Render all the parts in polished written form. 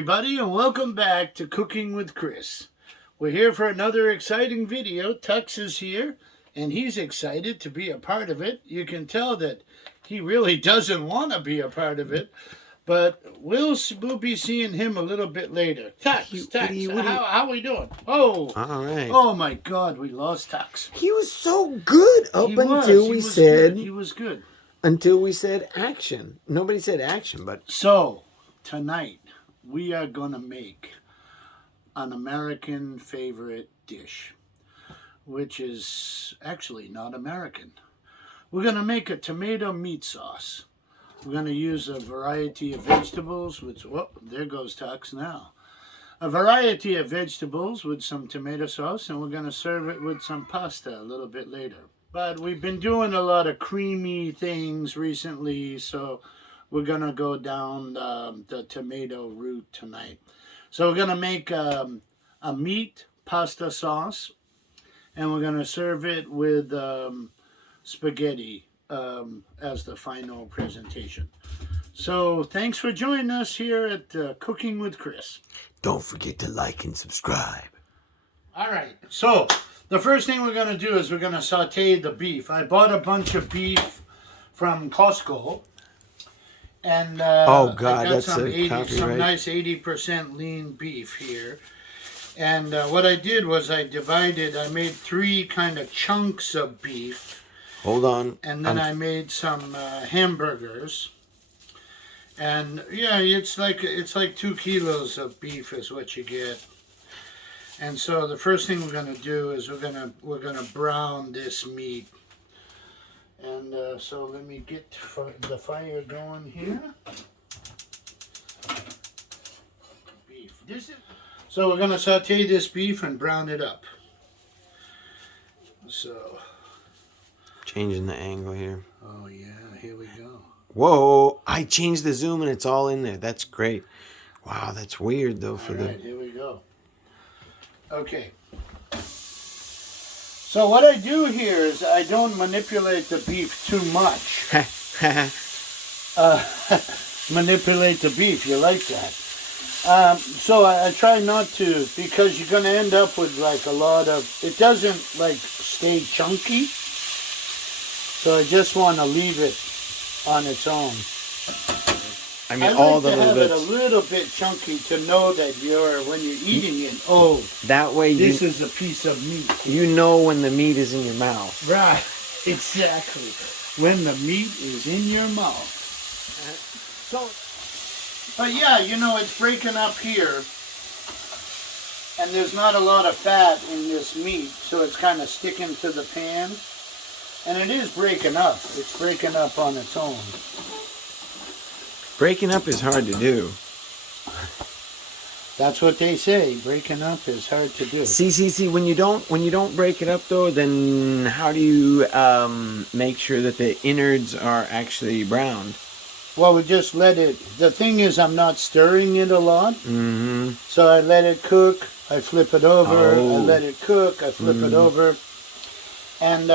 everybody, and welcome back to Cooking with Chris. We're here for another exciting video. Tux is here, and he's excited to be a part of it. You can tell that he really doesn't want to be a part of it, but we'll be seeing him a little bit later. Tux, how are we doing? Oh, all right. Oh my God, we lost Tux. He was so good until we said he was good. Until we said action. Nobody said action, but so tonight we are going to make an American favorite dish, which is actually not American. We're going to make a tomato meat sauce. We're going to use a variety of vegetables, which, there goes Tux now. A variety of vegetables with some tomato sauce, and we're going to serve it with some pasta a little bit later. But we've been doing a lot of creamy things recently, so we're going to go down the tomato route tonight. So we're going to make a meat pasta sauce, and we're going to serve it with spaghetti as the final presentation. So thanks for joining us here at Cooking with Chris. Don't forget to like and subscribe. All right, so the first thing we're going to do is we're going to saute the beef. I bought a bunch of beef from Costco. And oh God, I got that's some nice 80% lean beef here. And what I did was I made three kind of chunks of beef. Hold on. And then I made some hamburgers. And yeah, it's like 2 kilos of beef is what you get. And so the first thing we're going to do is we're going to brown this meat. And so let me get the fire going here. Beef. So we're going to saute this beef and brown it up. So. Changing the angle here. Oh yeah, here we go. Whoa, I changed the zoom and it's all in there. That's great. Wow, that's weird though for Alright, here we go. Okay. So what I do here is I don't manipulate the beef too much. Manipulate the beef, you like that. So I try not to, because you're going to end up with like a lot of, it doesn't like stay chunky. So I just want to leave it on its own. I mean, all the little bits. I like to have it a little bit chunky to know that when you're eating it, that way this is a piece of meat. You know when the meat is in your mouth. Right, exactly. When the meat is in your mouth. But yeah, it's breaking up here. And there's not a lot of fat in this meat, so it's kind of sticking to the pan. And it is breaking up. It's breaking up on its own. Breaking up is hard to do. That's what they say. Breaking up is hard to do. See. When you don't break it up though, then how do you make sure that the innards are actually browned? Well, we just let it. The thing is, I'm not stirring it a lot. Mm-hmm. So I let it cook. I flip it over. I let it cook. I flip it over. And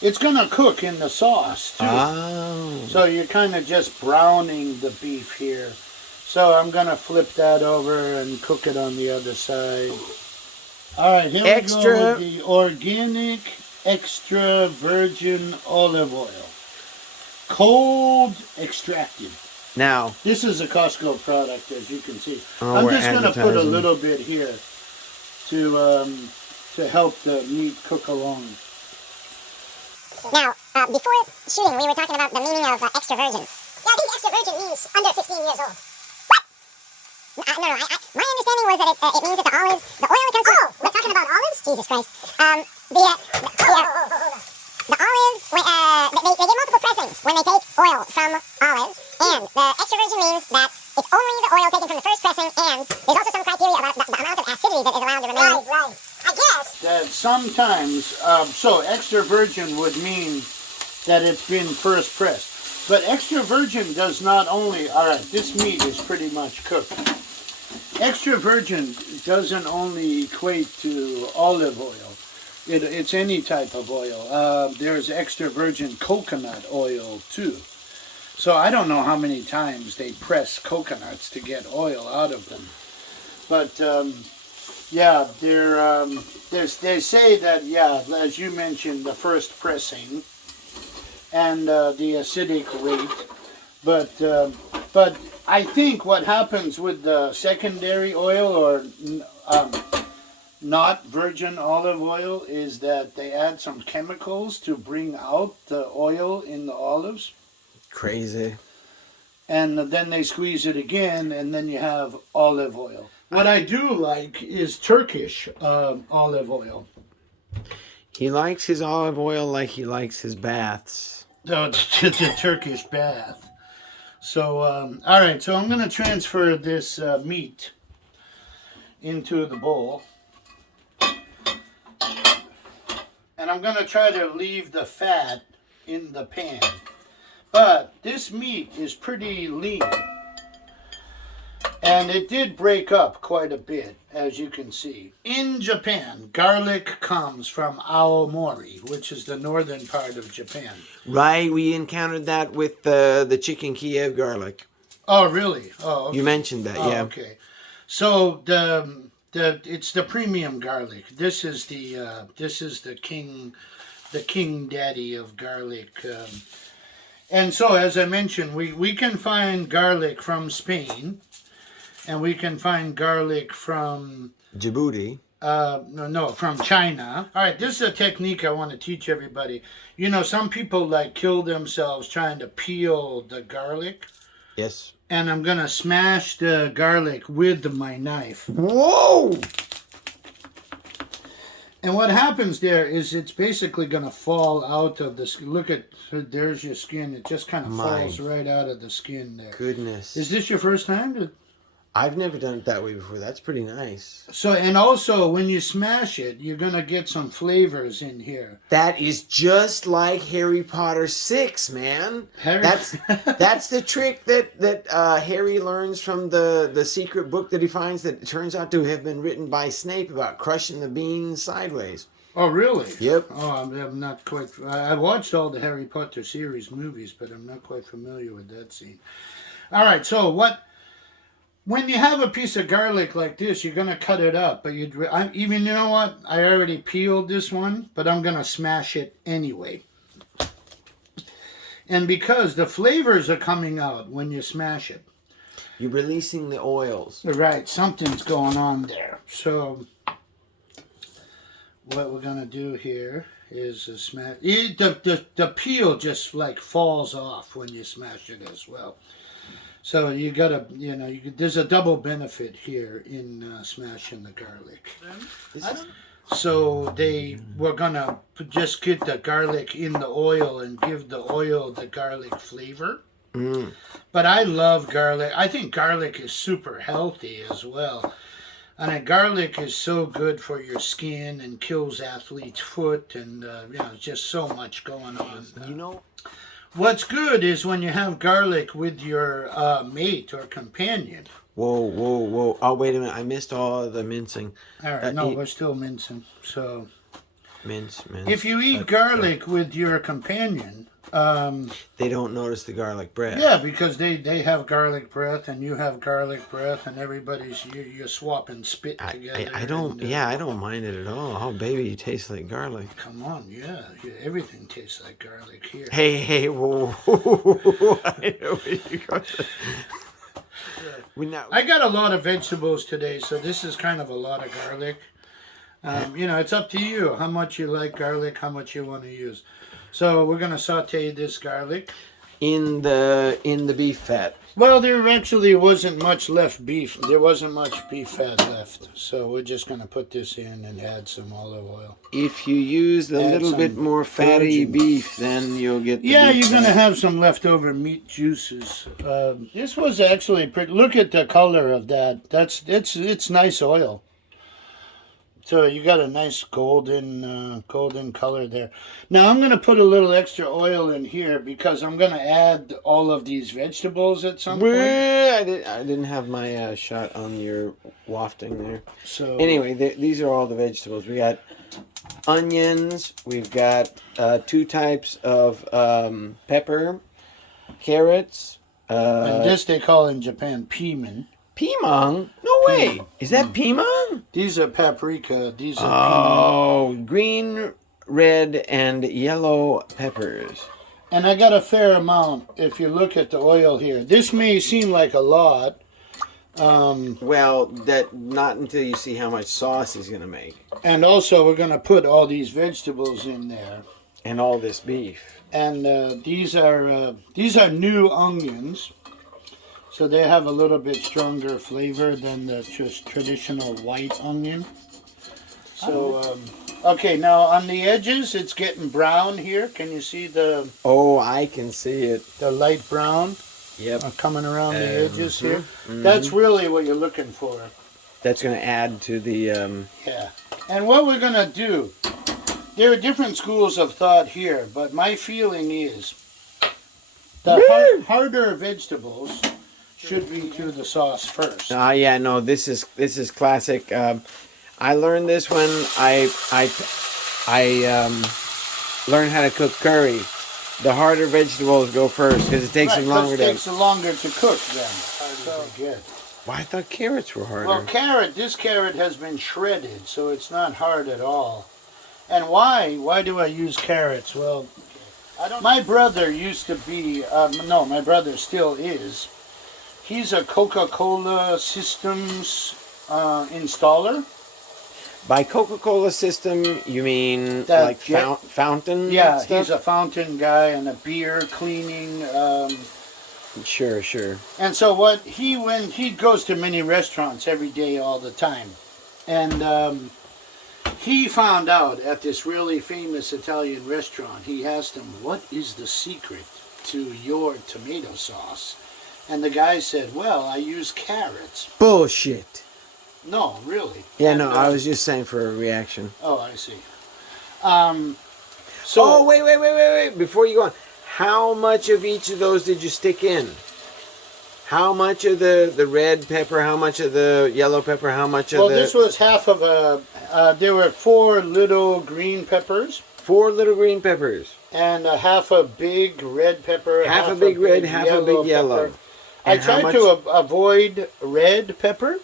it's going to cook in the sauce, too. Oh. So you're kind of just browning the beef here. So I'm going to flip that over and cook it on the other side. All right, here we go with the organic extra virgin olive oil. Cold extracted. Now. This is a Costco product, as you can see. I'm just going to put a little bit here to help the meat cook along. Now, before shooting, we were talking about the meaning of extra virgin. Yeah, I think extra virgin means under 15 years old. What? No. My understanding was that it means that the olive it comes from... Oh, we're talking about olives? Jesus Christ. The olives, they get multiple pressings when they take oil from olives. And the extra virgin means that it's only the oil taken from the first pressing, and there's also some criteria about the amount of acidity that is allowed to remain. Right. I guess. That sometimes, so extra virgin would mean that it's been first pressed. But extra virgin does not only, all right, this meat is pretty much cooked. Extra virgin doesn't only equate to olive oil. It's any type of oil. There's extra virgin coconut oil too. So I don't know how many times they press coconuts to get oil out of them. But yeah, they say that, yeah, as you mentioned, the first pressing and the acidic rate. But I think what happens with the secondary oil or not virgin olive oil is that they add some chemicals to bring out the oil in the olives. Crazy. And then they squeeze it again, and then you have olive oil. What I do like is Turkish olive oil. He likes his olive oil like he likes his baths. The Turkish bath. So, all right, so I'm going to transfer this meat into the bowl. And I'm going to try to leave the fat in the pan. But this meat is pretty lean. And it did break up quite a bit, as you can see. In Japan, garlic comes from Aomori, which is the northern part of Japan. Right, we encountered that with the chicken Kiev garlic. Oh, really? Oh, okay. You mentioned that, yeah. Okay. So it's the premium garlic. This is the king daddy of garlic. And so, as I mentioned, we can find garlic from Spain. And we can find garlic from Djibouti. No, from China. All right, this is a technique I want to teach everybody. You know, some people like kill themselves trying to peel the garlic. Yes. And I'm going to smash the garlic with my knife. Whoa! And what happens there is it's basically going to fall out of the skin. Look at, there's your skin. It just kind of falls right out of the skin there. Goodness. Is this your first time? I've never done it that way before. That's pretty nice. So, and also when you smash it, you're going to get some flavors in here. That is just like Harry Potter 6, man. That's the trick that Harry learns from the secret book that he finds that turns out to have been written by Snape about crushing the beans sideways. Oh, really? Yep. Oh, I'm not quite... I watched all the Harry Potter series movies, but I'm not quite familiar with that scene. All right, so when you have a piece of garlic like this, you're going to cut it up. But you know what? I already peeled this one, but I'm going to smash it anyway. And because the flavors are coming out when you smash it. You're releasing the oils. Right, something's going on there. So what we're going to do here is smash. The peel just like falls off when you smash it as well. So you gotta, there's a double benefit here in smashing the garlic. So we're gonna just get the garlic in the oil and give the oil the garlic flavor. Mm. But I love garlic. I think garlic is super healthy as well. And garlic is so good for your skin and kills athlete's foot, and just so much going on. What's good is when you have garlic with your mate or companion. Whoa. Oh, wait a minute. I missed all of the mincing. All right, we're still mincing. So, mince. If you eat garlic with your companion... they don't notice the garlic breath. Yeah, because they have garlic breath and you have garlic breath and you're swapping spit together. I don't mind it at all. Oh, baby, you taste like garlic. Come on, yeah. Everything tastes like garlic here. Hey, whoa. I know where you're going. I got a lot of vegetables today, so this is kind of a lot of garlic. It's up to you how much you like garlic, how much you want to use. So we're going to saute this garlic. In the beef fat. Well, there actually wasn't much left beef. There wasn't much beef fat left. So we're just going to put this in and add some olive oil. If you use a little bit more fatty beef, then you'll get the you're going to have some leftover meat juices. This was actually pretty... Look at the color of that. It's nice oil. So you got a nice golden color there. Now I'm going to put a little extra oil in here because I'm going to add all of these vegetables at some point. I didn't have my shot on your wafting there. So anyway, these are all the vegetables. We got onions. We've got 2 types of pepper. carrots. And this they call in Japan piman. Piemang? No way. Is that piemang? These are paprika. These are piman. Oh, green, red, and yellow peppers. And I got a fair amount if you look at the oil here. This may seem like a lot. Well, that not until you see how much sauce he's going to make. And also we're going to put all these vegetables in there. And all this beef. And these are new onions. So they have a little bit stronger flavor than the just traditional white onion. So, okay, now on the edges, it's getting brown here. Can you see the... Oh, I can see it. The light brown? Yep. Coming around the edges here. That's really what you're looking for. That's going to add to the... Yeah. And what we're going to do, there are different schools of thought here, but my feeling is the harder vegetables should be to the sauce first. Yeah, no, this is classic. I learned this when I learned how to cook curry. The harder vegetables go first because it takes them longer to... It takes longer to cook then. Harder to get. Well, I thought carrots were harder. Well, this carrot has been shredded, so it's not hard at all. And why? Why do I use carrots? Well, my brother used to be, no, my brother still is. He's a Coca-Cola Systems installer. By Coca-Cola system, you mean like fountain Yeah, stuff? he's a fountain guy and a beer cleaning. Sure. And so when he goes to many restaurants every day, all the time, and he found out at this really famous Italian restaurant. He asked him, "What is the secret to your tomato sauce?" And the guy said, "Well, I use carrots." Bullshit. No, really. Yeah, no, I was just saying for a reaction. Oh, I see. So wait. Before you go on, how much of each of those did you stick in? How much of the red pepper? How much of the yellow pepper? How much of this was half of a... there were 4 little green peppers. 4 little green peppers. And half a big red pepper. Half a big red, half a big yellow. I tried to avoid red pepper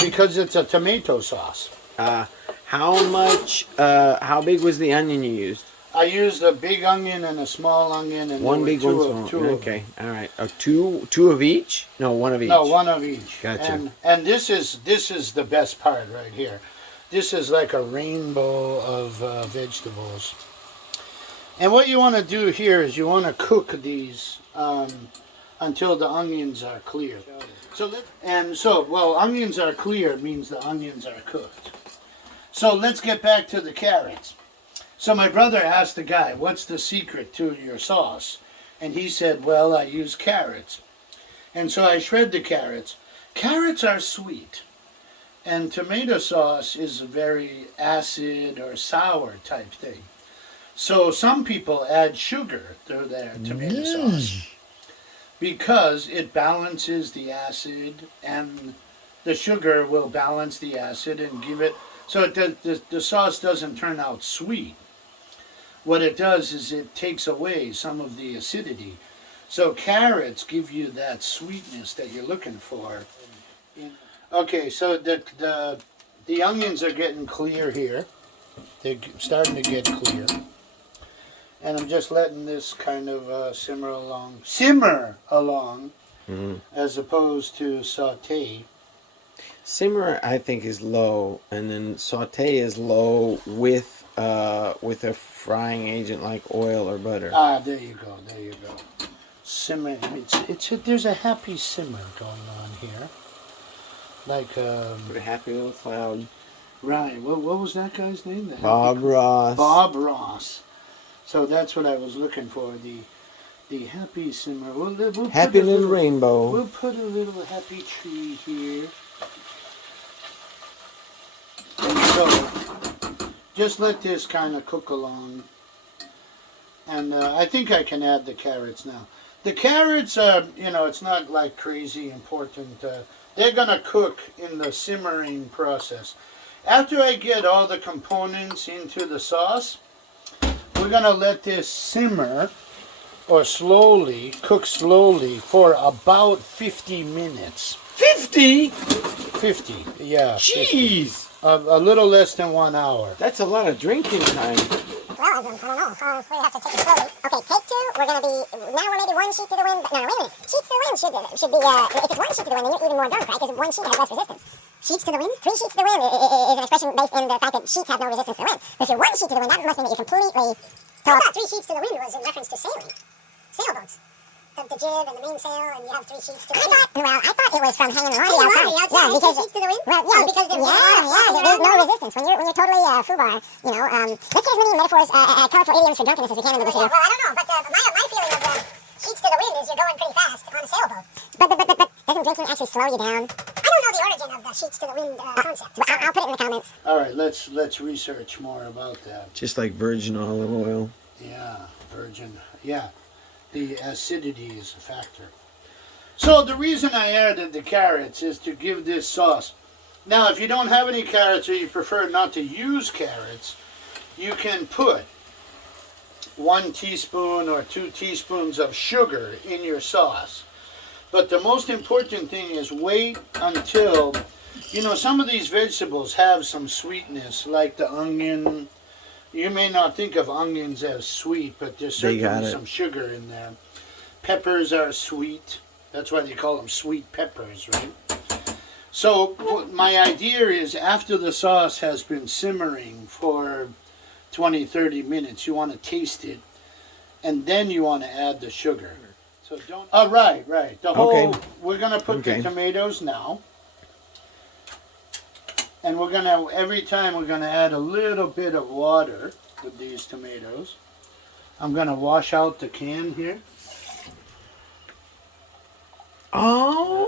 because it's a tomato sauce. How much? How big was the onion you used? I used a big onion and a small onion, and one big, one small. Two okay, all right. Two of each? No, one of each. No, one of each. Gotcha. And this is the best part right here. This is like a rainbow of vegetables. And what you want to do here is you want to cook these until the onions are clear. So onions are clear means the onions are cooked. So let's get back to the carrots. So my brother asked the guy, "What's the secret to your sauce?" And he said, "Well, I use carrots." And so I shred the carrots. Carrots are sweet. And tomato sauce is a very acid or sour type thing. So some people add sugar to their tomato sauce because it balances the acid, and the sugar will balance the acid and give it, so the sauce doesn't turn out sweet. What it does is it takes away some of the acidity. So carrots give you that sweetness that you're looking for. Okay, so the onions are getting clear here. They're starting to get clear. And I'm just letting this kind of simmer along, as opposed to saute. Simmer, I think, is low, and then saute is low with a frying agent like oil or butter. There you go. Simmer. There's a happy simmer going on here. Like a happy little cloud. Right. What was that guy's name? Bob Ross. Bob Ross. So that's what I was looking for. The happy simmer. We'll happy little rainbow. We'll put a little happy tree here. And so, just let this kind of cook along. And I think I can add the carrots now. The carrots are, it's not like crazy important. They're going to cook in the simmering process. After I get all the components into the sauce, we're going to let this simmer or slowly, cook slowly for about 50 minutes. 50? 50, yeah. Jeez! 50. A little less than 1 hour. That's a lot of drinking time. Well, I don't know. We have to take it slowly. Okay, take 2. We're going to be, now we're maybe 1 sheet to the wind. No, wait a minute. Sheets to the wind should be, if it's 1 sheet to the wind, then you're even more drunk, right? Because 1 sheet has less resistance. Sheets to the wind? 3 sheets to the wind is an expression based in the fact that sheets have no resistance to the wind. But if you're 1 sheet to the wind, that must mean that you're completely... I thought 3 sheets to the wind was in reference to sailing. Sailboats. The jib and the mainsail, and you have 3 sheets to the wind. I thought it was from hanging the laundry outside. Yeah, because 3 sheets to the wind? Well, yeah, because there's no resistance. When you're totally foobar, you know, let's get as many metaphors, colorful idioms for drunkenness as we can into this video. Well, I don't know, but my feeling of sheets to the wind is you're going pretty fast on a sailboat. But doesn't drinking actually slow you down? I don't know the origin of the sheets to the wind concept. I'll put it in the comments. All right, let's research more about that. Just like virgin olive oil. Yeah, virgin. Yeah, the acidity is a factor. So the reason I added the carrots is to give this sauce. Now, if you don't have any carrots or you prefer not to use carrots, you can put 1 teaspoon or 2 teaspoons of sugar in your sauce. But the most important thing is wait until, you know, some of these vegetables have some sweetness, like the onion. You may not think of onions as sweet, but there's certainly some sugar in there. Peppers are sweet. That's why they call them sweet peppers, right? So my idea is after the sauce has been simmering for 20, 30 minutes, you want to taste it, and then you want to add the sugar. So don't. Oh, right. The whole. Okay. We're gonna put the tomatoes now, and we're gonna every time we're gonna add a little bit of water with these tomatoes. I'm gonna wash out the can here. Oh.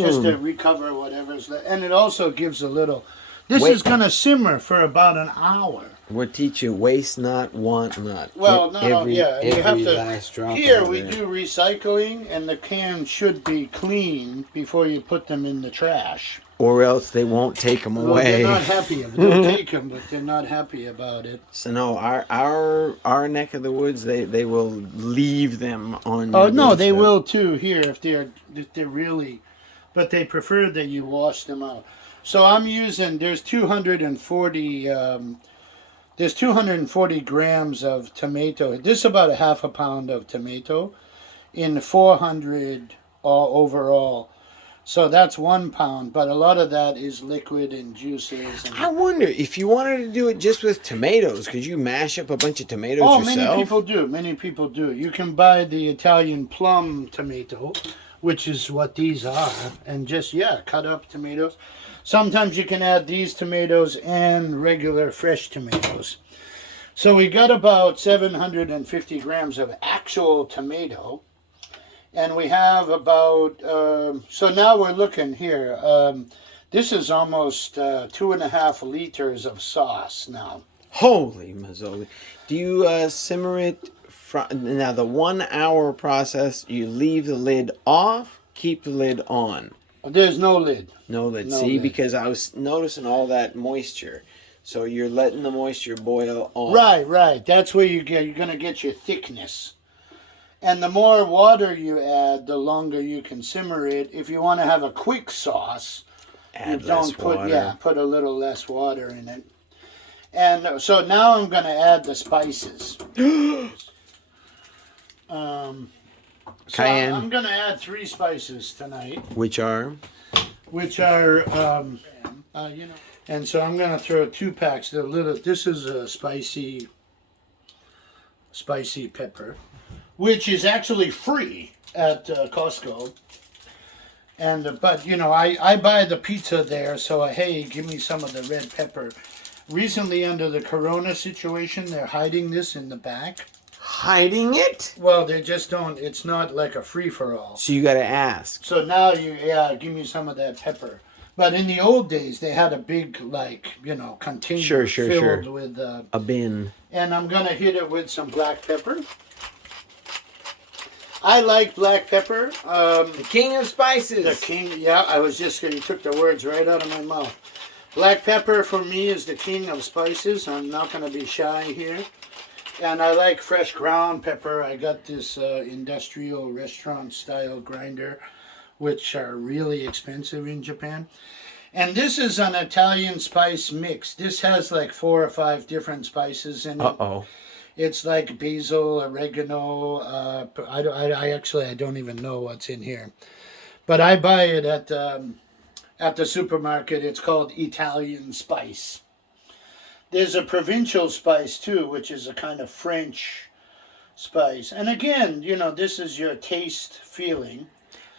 Just to recover whatever's left, and it also gives a little. This is gonna simmer for about an hour. We'll teach you waste not, want not. Well, you have to. Last drop Here we do recycling, and the cans should be clean before you put them in the trash. Or else they won't take them away. They're not happy. They'll take them, but they're not happy about it. So no, our neck of the woods, they will leave them on. Oh no, they will too here if they're really, but they prefer that you wash them out. So I'm using there's 240 grams of tomato. This is about a half a pound of tomato in 400 overall. So that's 1 pound, but a lot of that is liquid and juices. And I wonder if you wanted to do it just with tomatoes, could you mash up a bunch of tomatoes yourself? Many people do. You can buy the Italian plum tomato, which is what these are, and just, cut up tomatoes. Sometimes you can add these tomatoes and regular fresh tomatoes. So we got about 750 grams of actual tomato. And we have about, so now we're looking here. This is almost 2.5 liters of sauce now. Holy mazzoli. Do you simmer it now the 1 hour process, you leave the lid off, keep the lid on? There's no lid. No lid. See, because I was noticing all that moisture. So you're letting the moisture boil on. Right. That's where you're going to get your thickness. And the more water you add, the longer you can simmer it. If you want to have a quick sauce, put a little less water in it. And so now I'm going to add the spices. Cayenne. I'm going to add 3 spices tonight. Which are, and so I'm going to throw 2 packs. This is a spicy pepper, which is actually free at Costco. And but I buy the pizza there, so hey, give me some of the red pepper. Recently, under the Corona situation, they're hiding this in the back. Hiding it? Well, they just don't. It's not like a free for all. So you got to ask. So now give me some of that pepper. But in the old days, they had a big container filled with a bin. And I'm gonna hit it with some black pepper. I like black pepper. The king of spices. The king, I was just you took the words right out of my mouth. Black pepper for me is the king of spices. I'm not going to be shy here. And I like fresh ground pepper. I got this industrial restaurant style grinder, which are really expensive in Japan. And this is an Italian spice mix. This has like 4 or 5 different spices in it. Uh-oh. It's like basil, oregano. I don't even know what's in here, but I buy it at the supermarket. It's called Italian spice. There's a provincial spice too, which is a kind of French spice. And again, this is your taste feeling.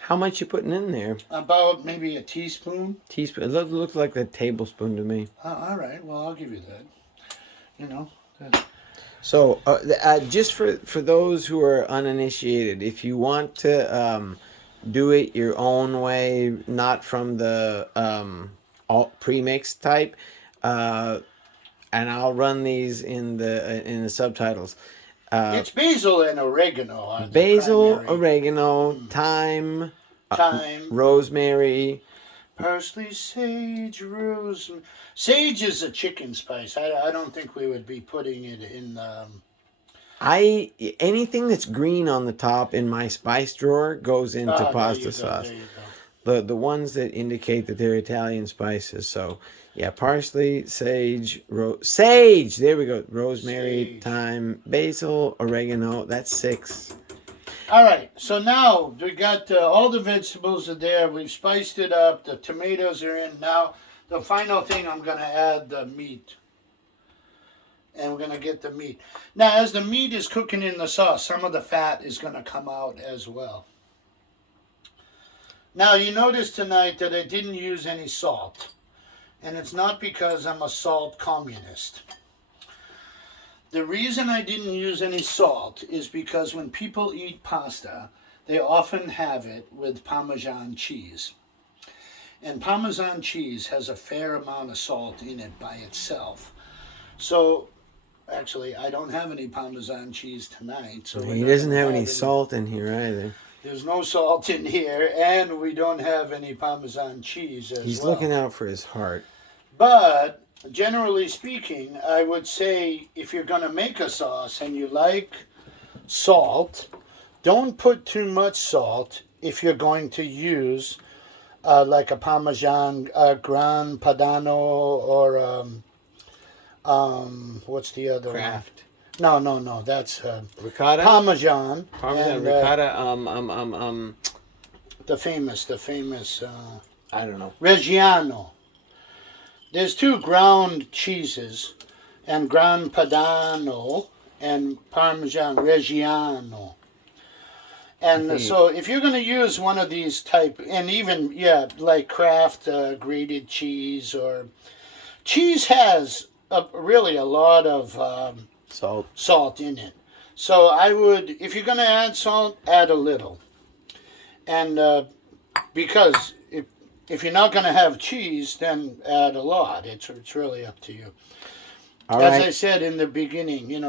How much you putting in there? About maybe a teaspoon. Teaspoon. It looks like a tablespoon to me. All right. Well, I'll give you that. So, just for those who are uninitiated, if you want to do it your own way, not from the pre-mixed type, and I'll run these in the subtitles. It's basil and oregano. Basil, oregano, thyme, rosemary, parsley, sage, rosemary. Sage is a chicken spice. I don't think we would be putting it in. Anything that's green on the top in my spice drawer goes into pasta sauce. The ones that indicate that they're Italian spices. So yeah, parsley, sage, sage. There we go. Rosemary, thyme, basil, oregano. That's 6. All right. So now we got all the vegetables are there. We've spiced it up. The tomatoes are in. Now the final thing, I'm going to add the meat. And we're going to get the meat. Now, as the meat is cooking in the sauce, some of the fat is going to come out as well. Now, you notice tonight that I didn't use any salt. And it's not because I'm a salt communist. The reason I didn't use any salt is because when people eat pasta, they often have it with Parmesan cheese. And Parmesan cheese has a fair amount of salt in it by itself. So, actually, I don't have any Parmesan cheese tonight. So he doesn't have any salt in here either. There's no salt in here, and we don't have any Parmesan cheese as well. He's looking out for his heart. But, generally speaking, I would say if you're going to make a sauce and you like salt, don't put too much salt if you're going to use like a Parmesan Gran Padano or what's the other Kraft. one? No, that's ricotta. Parmesan. And, ricotta. The famous. I don't know. Reggiano. There's 2 ground cheeses, and Gran Padano and Parmesan Reggiano. And so if you're going to use one of these type, and even, like Kraft grated cheese, or cheese has really a lot of salt in it. So I would, if you're going to add salt, add a little. And because if you're not going to have cheese, then add a lot. It's really up to you. As I said in the beginning,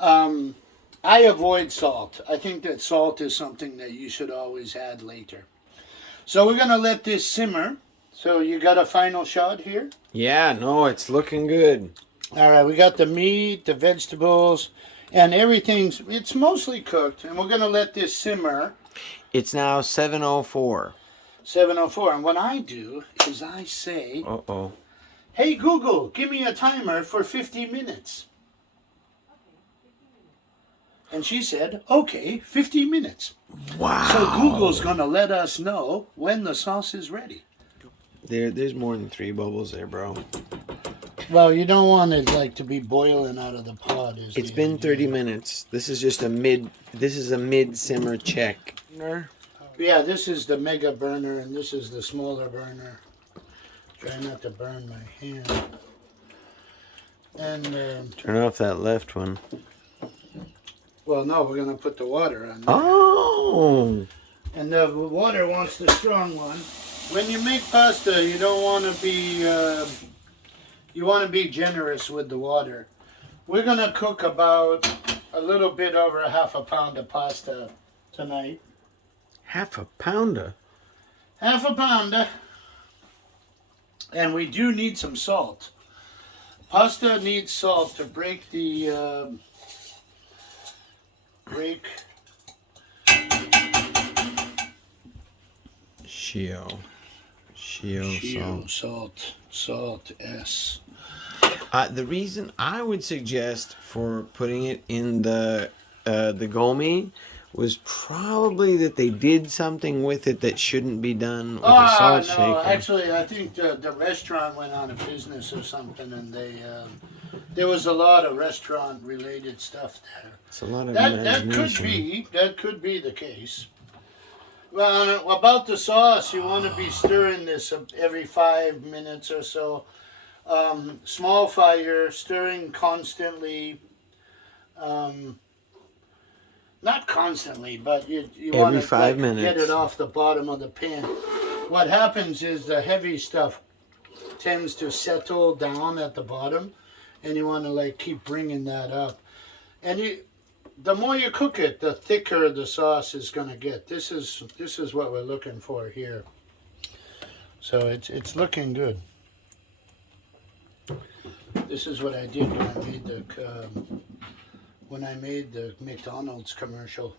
I avoid salt. I think that salt is something that you should always add later. So we're going to let this simmer. So you got a final shot here? Yeah, no, it's looking good. All right, we got the meat, the vegetables, and everything's, it's mostly cooked. And we're going to let this simmer. It's now 7:04. 7:04. And what I do is I say, hey, Google, give me a timer for 50 minutes. And she said, okay, 50 minutes. Wow. So Google's going to let us know when the sauce is ready. There's more than 3 bubbles there, bro. Well, you don't want it to be boiling out of the pot. It's been 30 minutes. This is just a mid simmer check. Yeah, this is the mega burner and this is the smaller burner. Try not to burn my hand. And turn off that left one. Well, no, we're going to put the water on there. Oh! And the water wants the strong one. When you make pasta, you don't want to be, you want to be generous with the water. We're going to cook about a little bit over a half a pound of pasta tonight. Half a pounder? Half a pounder. And we do need some salt. Pasta needs salt to break the break. Shio Salt, S. The reason I would suggest for putting it in the gomi was probably that they did something with it that shouldn't be done with a salt shaker. Actually, I think the restaurant went out of business or something, and there was a lot of restaurant-related stuff there. It's a lot of That imagination. that could be the case. Well, about the sauce, you want to be stirring this every 5 minutes or so. Small fire, stirring constantly. Not constantly, but you want Every to 5 minutes. Get it off the bottom of the pan. What happens is the heavy stuff tends to settle down at the bottom, and you want to keep bringing that up. And the more you cook it, the thicker the sauce is going to get. This is what we're looking for here. So it's looking good. This is what I did when I made the McDonald's commercial.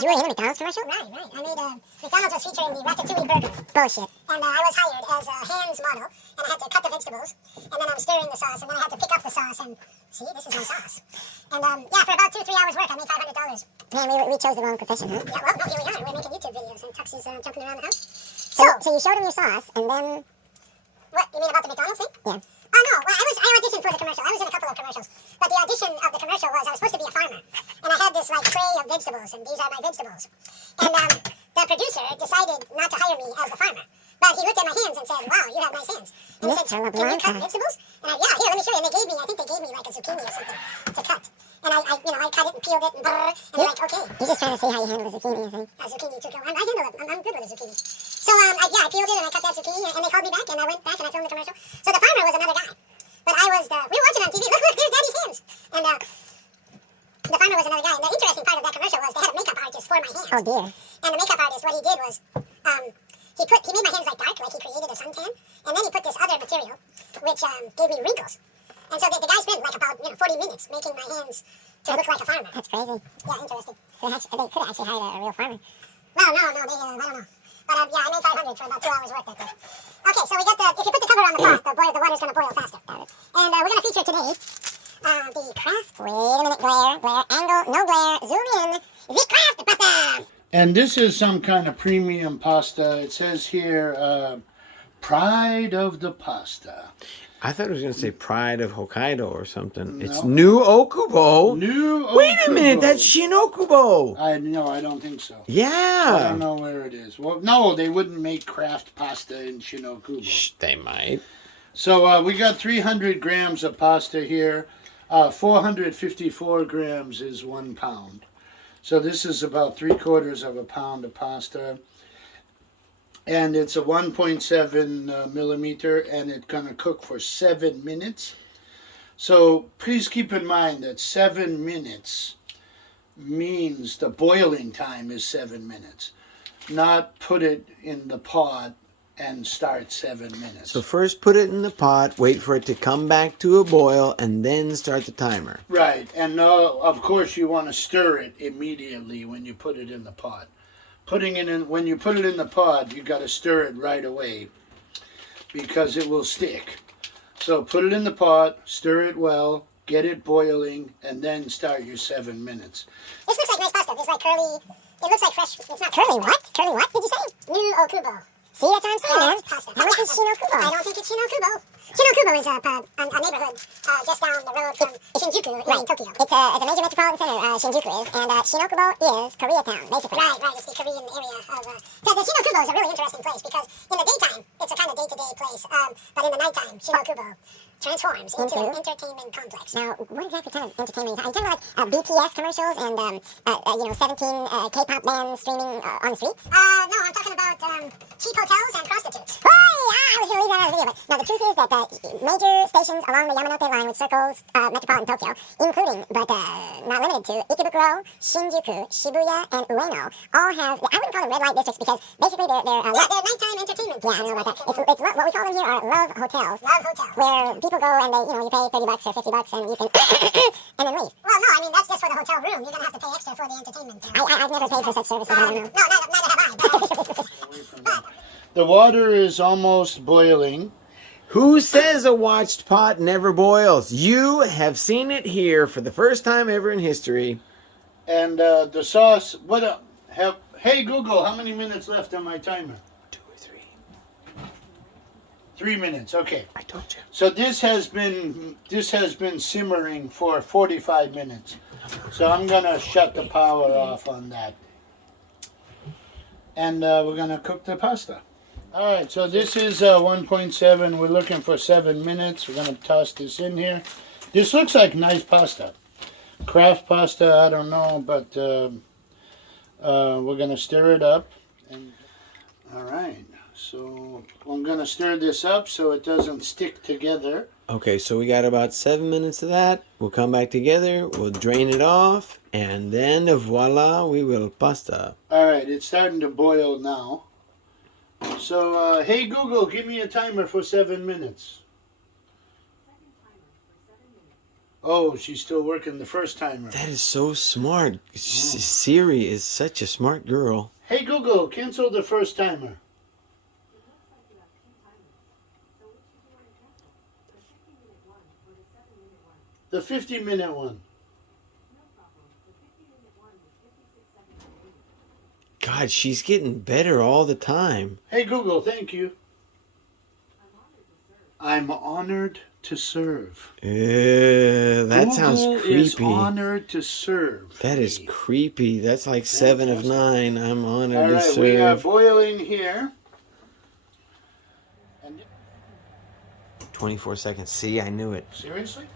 You were in a McDonald's commercial? Right. I made McDonald's was featuring the Ratatouille burger. Bullshit. And I was hired as a hands model, and I had to cut the vegetables, and then I'm stirring the sauce, and then I had to pick up the sauce, and see, this is my sauce. And for about 2-3 hours work, I made $500. Man, we chose the wrong profession, huh? Yeah, well, no, here we are. We're making YouTube videos, and Tux is jumping around the house. So you showed him your sauce, and then... What, you mean about the McDonald's thing? Yeah. Oh, no, well, I auditioned for the commercial. I was in a couple of commercials. But the audition of the commercial was I was supposed to be a farmer. And I had this, tray of vegetables, and these are my vegetables. And the producer decided not to hire me as the farmer. But he looked at my hands and said, wow, you have nice hands. And he said, can you cut vegetables? And yeah, here, let me show you. And I think they gave me, a zucchini or something to cut. And I cut it and peeled it and brrr, and they're like, okay. You're just trying to see how you handle the zucchini, I think. Zucchini took I handle it. I'm good with the zucchini. So, I peeled it and I cut that zucchini, and they called me back, and I went back and I filmed the commercial. So the farmer was another guy. But I was we were watching on TV. Look, there's Daddy's hands. And the farmer was another guy. And the interesting part of that commercial was they had a makeup artist for my hands. Oh, dear. And the makeup artist, what he did was, he made my hands dark, he created a suntan. And then he put this other material, which gave me wrinkles. And so the guy spent about 40 minutes making my hands to look like a farmer. That's crazy. Yeah, interesting. They could have actually hired a real farmer. Well, no, I don't know. But I made $500 for about 2 hours work that day. Okay, so we got if you put the cover on the pot, the water's going to boil faster. And we're going to feature today the Kraft, wait a minute, glare, angle, no glare, zoom in, the Kraft pasta. And this is some kind of premium pasta. It says here, pride of the pasta. I thought it was going to say Pride of Hokkaido or something. No. It's New Okubo. Wait a minute, that's Shinokubo. I don't think so. Yeah. I don't know where it is. Well, no, they wouldn't make Kraft pasta in Shinokubo. Shh, they might. So we got 300 grams of pasta here. 454 grams is 1 pound. So this is about 3/4 of a pound of pasta. And it's a 1.7 millimeter, and it's going to cook for 7 minutes. So please keep in mind that 7 minutes means the boiling time is 7 minutes, not put it in the pot and start 7 minutes. So first put it in the pot, wait for it to come back to a boil, and then start the timer. Right, and of course you want to stir it immediately when you put it in the pot. When you put it in the pot, you got to stir it right away because it will stick. So put it in the pot, stir it well, get it boiling, and then start your 7 minutes. This looks like nice pasta. There's curly. It looks like fresh. It's not curly. What? Curly what? Did you say? New Okubo. See, that's what I'm saying, man. Pasta. How much is Shinokubo? I don't think it's Shinokubo. Shinokubo is a neighborhood just down the road from Shinjuku in Tokyo. It's a major metropolitan center, Shinjuku is, and Shinokubo is Koreatown, basically. Right, it's the Korean area of... the Shinokubo is a really interesting place because in the daytime, it's a kind of day-to-day place, but in the nighttime, Shinokubo transforms into an entertainment complex. Now, what exactly kind of entertainment? Are you talking about BTS commercials and 17 K-pop bands streaming on the streets? No, I'm talking about cheap hotels and prostitutes. I was going to leave that out of the video, but no, the truth is that major stations along the Yamanote line, which circles metropolitan Tokyo, including but not limited to Ikebukuro, Shinjuku, Shibuya, and Ueno, all have, I wouldn't call them red light districts because basically they're nighttime entertainment. Yeah, I know about that. It's what we call them here are love hotels. Love hotels. Where people go and they, you pay $30 or $50 and you can, and then leave. Well, no, I mean, that's just for the hotel room. You're going to have to pay extra for the entertainment. I've never paid for such services, I don't know. No, neither have I. The water is almost boiling. Who says a watched pot never boils? You have seen it here for the first time ever in history. And the sauce, hey Google, how many minutes left on my timer? 2 or 3. 3 minutes, okay. I told you. So this has been simmering for 45 minutes. So I'm gonna shut the power off on that. And we're gonna cook the pasta. All right, so this is 1.7. We're looking for 7 minutes. We're gonna toss this in here. This looks like nice pasta. Kraft pasta, I don't know, but we're gonna stir it up. All right, so I'm gonna stir this up so it doesn't stick together. Okay, so we got about 7 minutes of that. We'll come back together. We'll drain it off, and then voila, we will pasta. All right, it's starting to boil now. So, hey Google, give me a timer for 7 minutes. Oh, she's still working the first timer. That is so smart. Siri is such a smart girl. Hey Google, cancel the first timer. The 50-minute one. God, she's getting better all the time. Hey Google, thank you. I'm honored to serve. That sounds Google creepy. is honored to serve. That is creepy. That's like 7 of 9. I'm honored All to right, serve. we are boiling here. 24 seconds. See, I knew it. Seriously?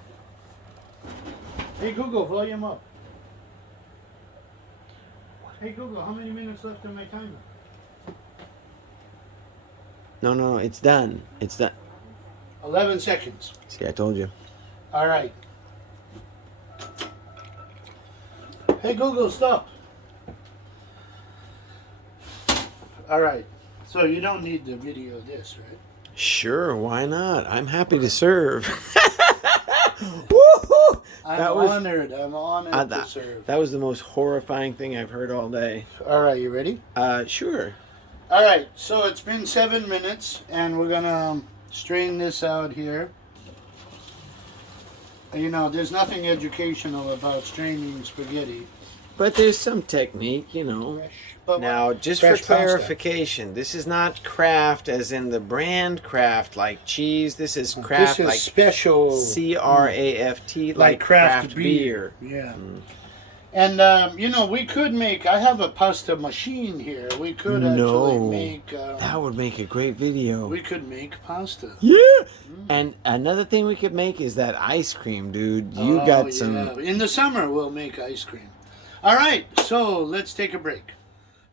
Hey Google, volume up. Hey Google, how many minutes left on my timer? No, it's done. It's done. 11 seconds. See, I told you. All right. Hey Google, stop. All right. So you don't need the video of this, right? Sure, why not? I'm happy to serve. Woo-hoo! I'm honored to serve. That was the most horrifying thing I've heard all day. All right, you ready? Sure. All right, so it's been 7 minutes, and we're gonna strain this out here. There's nothing educational about straining spaghetti. But there's some technique, Now, just for clarification, this is not Kraft as in the brand Kraft like cheese. This is Kraft this is like special C-R-A-F-T like craft beer. Yeah. And, we could make, I have a pasta machine here. We could actually make. That would make a great video. We could make pasta. Yeah. And another thing we could make is that ice cream, dude. You got some. Yeah. In the summer, we'll make ice cream. All right, so let's take a break.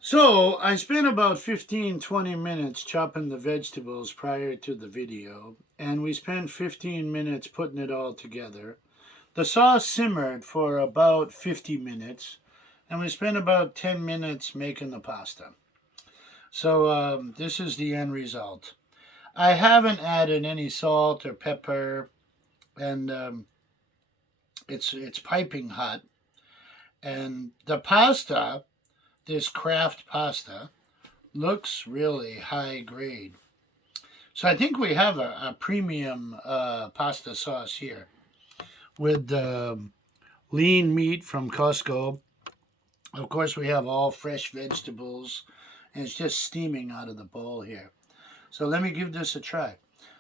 So I spent about 15-20 minutes chopping the vegetables prior to the video, and we spent 15 minutes putting it all together. The sauce simmered for about 50 minutes, and we spent about 10 minutes making the pasta. So this is the end result. I haven't added any salt or pepper, and it's piping hot. And the pasta, this Kraft pasta, looks really high grade. So I think we have a premium pasta sauce here with lean meat from Costco. Of course, we have all fresh vegetables, and it's just steaming out of the bowl here. So let me give this a try.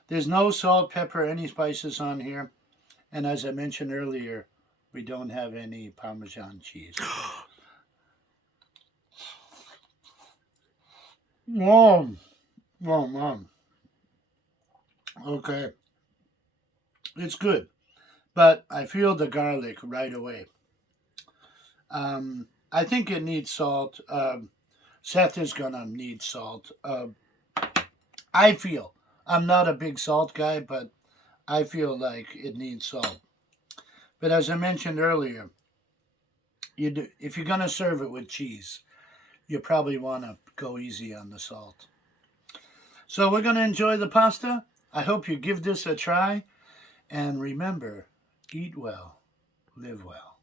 There's no salt, pepper, any spices on here. And as I mentioned earlier, we don't have any Parmesan cheese. Oh, Mom. Okay. It's good. But I feel the garlic right away. I think it needs salt. Seth is going to need salt. I feel. I'm not a big salt guy, but I feel like it needs salt. But as I mentioned earlier, if you're going to serve it with cheese, you probably want to go easy on the salt. So we're going to enjoy the pasta. I hope you give this a try. And remember, eat well, live well.